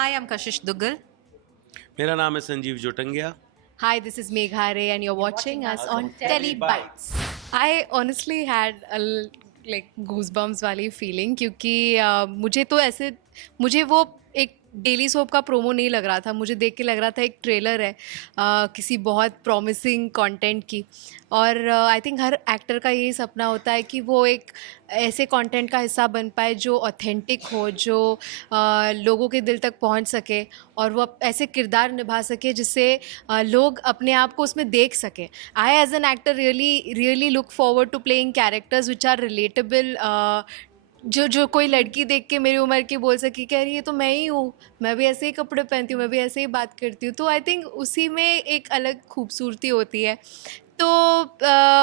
Hi, I'm Kashish Duggal. मेरा नाम है Sanjeev जोटंगिया. Hi, this is Megha Ray, and you're watching us on Telebites. I honestly had like goosebumps वाली feeling क्योंकि मुझे तो ऐसे मुझे वो एक डेली सोप का प्रोमो नहीं लग रहा था. मुझे देख के लग रहा था एक ट्रेलर है किसी बहुत प्रॉमिसिंग कंटेंट की. और आई थिंक हर एक्टर का यही सपना होता है कि वो एक ऐसे कंटेंट का हिस्सा बन पाए जो ऑथेंटिक हो, जो लोगों के दिल तक पहुंच सके और वो ऐसे किरदार निभा सके जिससे लोग अपने आप को उसमें देख सकें. I as an actor really look forward to playing characters which are relatable, जो कोई लड़की देख के मेरी उम्र की बोल सकी कि अरे ये तो मैं ही हूँ, मैं भी ऐसे ही कपड़े पहनती हूँ, मैं भी ऐसे ही बात करती हूँ. तो आई थिंक उसी में एक अलग खूबसूरती होती है. तो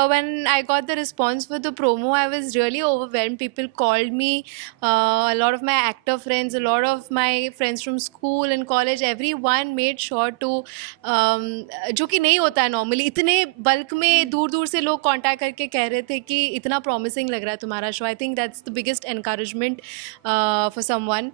when I got the response for the promo, I was really overwhelmed. People called me, a lot of my actor friends, a lot of my friends from school and college, everyone made sure to जो कि नहीं होता है normally, इतने bulk में दूर दूर से लोग कांटेक्ट करके कह रहे थे कि इतना प्रॉमिसिंग लग रहा है तुम्हारा show. I think that's the biggest encouragement for someone.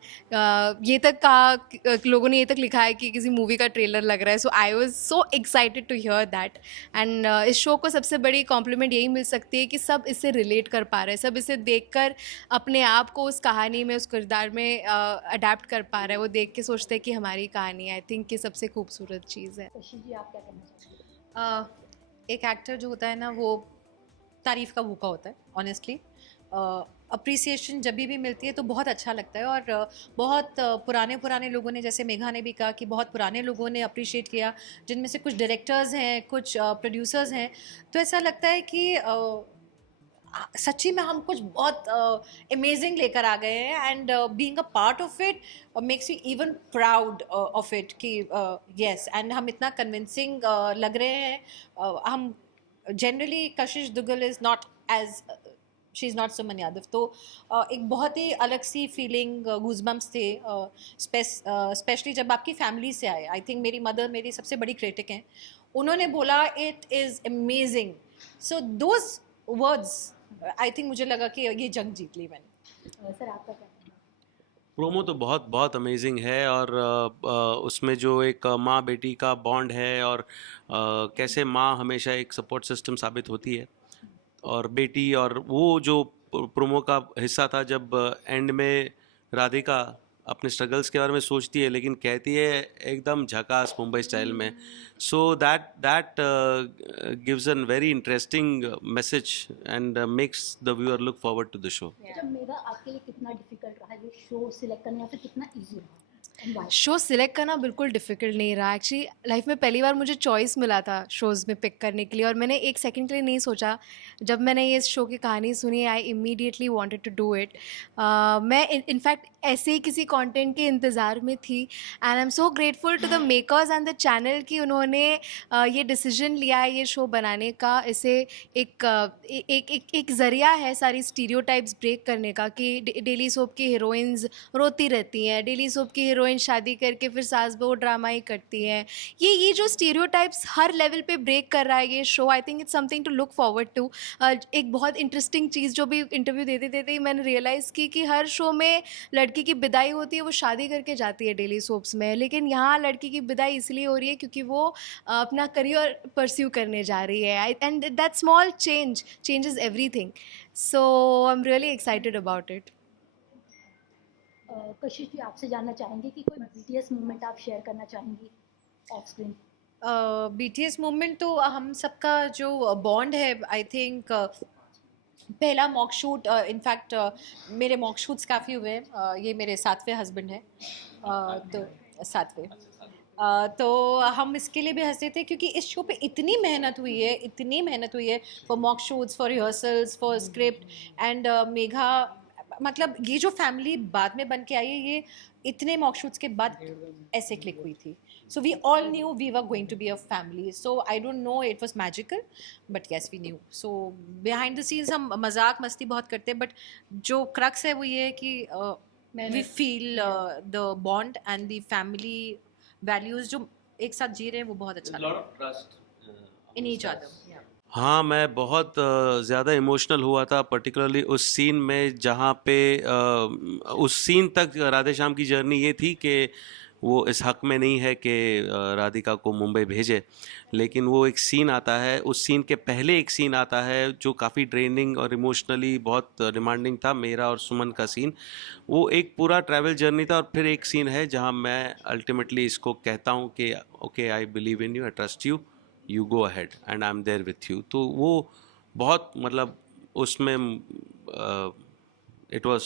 ये तक कहा लोगों ने ये तक लिखा है कि किसी मूवी का ट्रेलर लग रहा है. So I was so excited to hear that. And इस शो को सबसे बड़ी कॉम्प्लीमेंट यही मिल सकती है कि सब इससे रिलेट कर पा रहे हैं, सब इसे देखकर अपने आप को उस कहानी में, उस किरदार में अडेप्ट कर पा रहे हैं. वो देख के सोचते हैं कि हमारी कहानी है. आई थिंक ये सबसे खूबसूरत चीज़ है. कशिश जी, आप क्या कहना चाहते हैं? एक एक्टर जो होता है ना, वो तारीफ़ का भूखा होता है. ऑनेस्टली अप्रिसिएशन जब भी मिलती है तो बहुत अच्छा लगता है. और बहुत पुराने लोगों ने, जैसे मेघा ने भी कहा कि बहुत पुराने लोगों ने अप्रिशिएट किया, जिनमें से कुछ डायरेक्टर्स हैं, कुछ प्रोड्यूसर्स हैं. तो ऐसा लगता है कि सच्ची में हम कुछ बहुत अमेजिंग लेकर आ गए हैं. And being a part of it makes you even proud of it कि यस. एंड हम इतना कन्विंसिंग लग रहे हैं. हम generally Kashish Duggal is not as she is not Suman Yadav. तो एक बहुत ही अलग सी फीलिंग, गूजबम्स थे, स्पेशली जब आपकी फैमिली से आए. आई थिंक मेरी मदर मेरी सबसे बड़ी क्रिटिक हैं. उन्होंने बोला it is amazing. So those words, I think मुझे लगा कि ये जंग जीत ली मैंने. सर, आपका क्या कहना है? प्रोमो तो बहुत बहुत अमेजिंग है. और उसमें जो एक माँ बेटी का बॉन्ड है, और कैसे माँ हमेशा एक सपोर्ट सिस्टम साबित होती है, और बेटी, और वो जो प्रोमो का हिस्सा था जब एंड में राधिका अपने स्ट्रगल्स के बारे में सोचती है लेकिन कहती है एकदम झकास मुंबई स्टाइल में. So that gives an very interesting message and makes the viewer look forward to the show. अच्छा, मेरा आपके लिए कितना डिफिकल्ट रहा ये शो सिलेक्ट करना, या फिर कितना इजी रहा? And why? शो सिलेक्ट करना बिल्कुल डिफ़िकल्ट नहीं रहा. एक्चुअली लाइफ में पहली बार मुझे चॉइस मिला था शोज़ में पिक करने के लिए, और मैंने एक सेकंड के लिए नहीं सोचा. जब मैंने ये शो की कहानी सुनी, I immediately wanted to do it. मैं इनफैक्ट ऐसे ही किसी कंटेंट के इंतज़ार में थी. And I am so grateful to the makers and the channel कि उन्होंने ये डिसीजन लिया है ये शो बनाने का. इसे एक ज़रिया है सारी स्टीरियोटाइप्स ब्रेक करने का कि डेली सोप की हीरोइंस रोती रहती हैं, डेली सोप की हीरोइन शादी करके फिर सास बहू ड्रामा ही करती हैं. ये जो स्टीरियोटाइप्स हर लेवल पे ब्रेक कर रहा है ये show. I think it's something to look forward to. एक बहुत इंटरेस्टिंग चीज़ जो भी इंटरव्यू देते देते ही मैंने रियलाइज़ की कि हर शो में लड़की की विदाई होती है, वो शादी करके जाती है डेली सोप्स में, लेकिन यहाँ लड़की की विदाई इसलिए हो रही है क्योंकि वो अपना करियर परस्यू करने जा रही है. And that small changes everything. So I am really excited about it. कशिश जी, आपसे जानना चाहेंगे कि कोई बीटीएस मूवमेंट आप शेयर करना चाहेंगी ऑफ स्क्रीन? BTS मूवमेंट तो हम सबका जो बॉन्ड है. आई थिंक पहला मॉक शूट, इनफैक्ट मेरे मॉक शूट्स काफ़ी हुए हैं. ये मेरे 7वें हस्बैंड हैं. तो 7वें. तो हम इसके लिए भी हंसे थे क्योंकि इस शो पे इतनी मेहनत हुई है for mock shoots, for rehearsals, for script. And Megha, मतलब ये जो फैमिली बाद में बन के आई है, ये इतने मॉक शूट्स के बाद ऐसे क्लिक हुई थी. So we all knew we were going to be a family. So I don't know it was magical, but yes we knew. So behind the scenes हम मजाक मस्ती बहुत करते हैं, बट जो क्रक्स है वो ये है कि we feel the bond and the family values जो एक साथ जी रहे हैं, वो बहुत अच्छा लगता है इन ईच अदर. हाँ, मैं बहुत ज़्यादा इमोशनल हुआ था, पर्टिकुलरली उस सीन में जहाँ पे उस सीन तक राधे श्याम की जर्नी ये थी कि वो इस हक में नहीं है कि राधिका को मुंबई भेजे, लेकिन वो एक सीन आता है, उस सीन के पहले एक सीन आता है जो काफ़ी ड्रेनिंग और इमोशनली बहुत डिमांडिंग था, मेरा और सुमन का सीन। वो एक पूरा ट्रैवल जर्नी था और फिर एक सीन है जहाँ मैं अल्टीमेटली इसको कहता हूँ कि okay, I believe in you, I trust you, you go ahead and I am there with you. तो वो बहुत मतलब उसमें इट वाज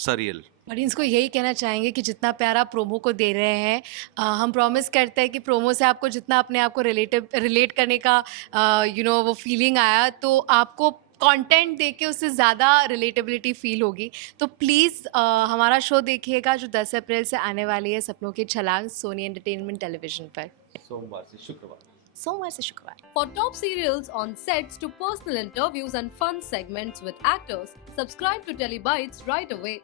सरियल। ऑडियंस को यही कहना चाहेंगे कि जितना प्यार आप प्रोमो को दे रहे हैं, हम प्रॉमिस करते हैं कि प्रोमो से आपको जितना अपने आप को रिलेट करने का वो फीलिंग आया, तो आपको कंटेंट देख के उससे ज़्यादा रिलेटेबिलिटी फील होगी। तो प्लीज़ हमारा शो देखिएगा जो 10 अप्रैल से आने वाली है, सपनों की छलांग, सोनी एंटरटेनमेंट टेलीविजन पर, सोमवार से शुक्रवार। सोमवार से शुक्रवार। For top serials on sets to personal interviews and fun segments with actors, subscribe to Telebytes right away.